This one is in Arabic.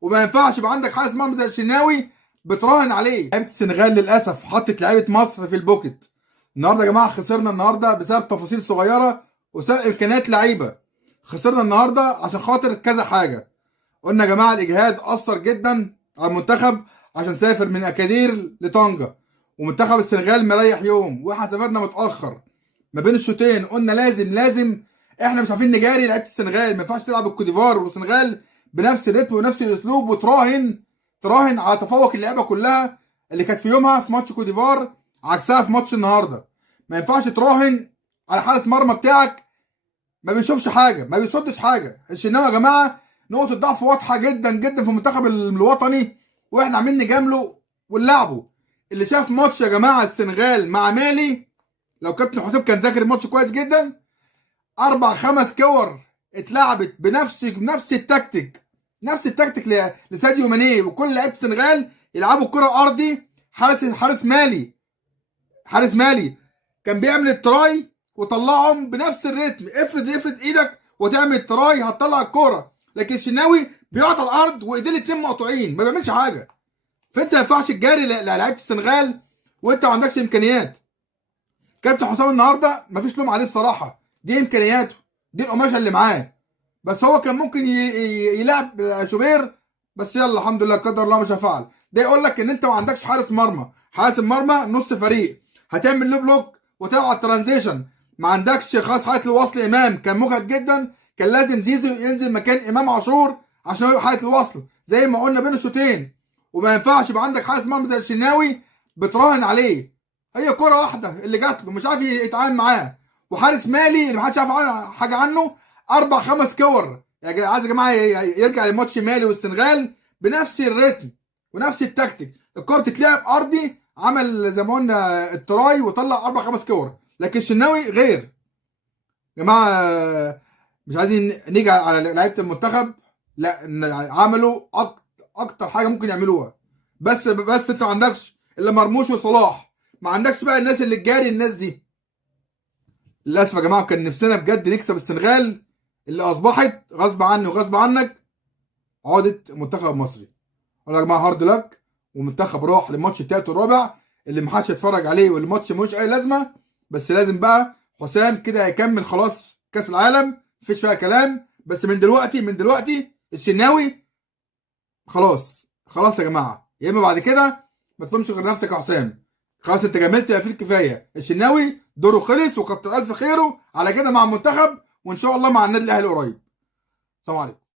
وما ينفعش يبقى عندك حارس مرمى زي الشناوي بتراهن عليه. لعيبه السنغال للاسف حطت لعيبه مصر في البوكت. النهارده يا جماعه خسرنا النهارده بسبب تفاصيل صغيره وسبب امكانيات لعيبه. خسرنا النهارده عشان خاطر كذا حاجه. قلنا يا جماعه الاجهاد اثر جدا على المنتخب عشان سافر من اكادير لطنجه، ومنتخب السنغال مريح يوم، واحنا سافرنا متاخر ما بين الشوطين. قلنا لازم احنا مش عارفين نجاري لعيبه السنغال. ما ينفعش تلعب الكوديفار والسنغال بنفس الريتم ونفس الاسلوب وتراهن على تفوق اللعيبه كلها اللي كانت في يومها في ماتش كوديفار عكسها في ماتش النهارده. ما ينفعش تراهن على حارس مرمى بتاعك ما بيشوفش حاجه، ما بيصدش حاجه. الشناوي يا جماعه نقطه ضعف واضحه جدا في المنتخب الوطني، واحنا عاملين نجامله ونلعبه. اللي شاف ماتش يا جماعه السنغال مع مالي، لو كابتن حسام كان ذاكر الماتش كويس جدا، 4 5 كور اتلعبت بنفس التكتيك، نفس التكتيك لساديو ماني وكل لعيبه السنغال يلعبوا الكره ارضي. حارس مالي كان بيعمل التراي وطلعهم بنفس الريتم. افرد ايدك وتعمل التراي هتطلع الكوره، لكن الشناوي بيقعد على الارض وايديه الاتنين مقطوعين ما بيعملش حاجه. فانت ما ينفعش تجاري لعيبه السنغال وانت ما عندكش امكانيات. كابتن حسام النهارده مفيش لوم عليه الصراحه، دي امكانياته، دي القماشه اللي معاه. بس هو كان ممكن يلعب شوبير، بس يلا الحمد لله قدر الله ما شاء فعل. ده يقول لك ان انت ما عندكش حارس مرمى. حارس المرمى نص فريق، هتعمل له بلوك وتلعب على الترانزيشن. ما عندكش خلاص حارس الوصل. امام كان مجهد جدا، كان لازم زيزو ينزل مكان امام عاشور عشان يبقى حارس الوصل زي ما قلنا بين الشوطين. وما ينفعش يبقى عندك حارس مرمى زي الشناوي بتراهن عليه. هي كرة واحدة اللي جات له مش عارف يتعامل معاها. وحارس مالي اللي محدش عارف حاجة عنه 4 5 كور. عايز يا جماعة يرجع لماتش مالي والسنغال بنفس الريتم ونفس التكتيك. الكرة بتتلعب أرضي، عمل زي ما قلنا التراي وطلع 4 5 كور. لكن الشناوي غير يا جماعة. مش عايزين نيجي على لعيبة المنتخب، لا عملوا أكتر حاجة ممكن يعملوها. بس أنت ما عندكش إلا مرموش وصلاح، ما عندكش بقى الناس اللي تجاري الناس دي. للاسف يا جماعه كان نفسنا بجد نكسب السنغال اللي اصبحت غصب عني وغصب عنك عقده منتخب مصري. اقول يا جماعه هارد لك، ومنتخب راح للماتش التالت والرابع اللي محدش يتفرج عليه والماتش ملوش اي لازمه. بس لازم بقى حسام كده هيكمل خلاص كاس العالم مفيش فيها كلام. بس من دلوقتي الشناوي خلاص يا جماعه، يا اما بعد كده ما تلومش غير نفسك يا حسام. خلاص انت جملت يا فيل كفايه. الشناوي دوره خلص وكتر الف خيره على كده مع المنتخب، وان شاء الله مع النادي الاهلي قريب. سلام عليكم.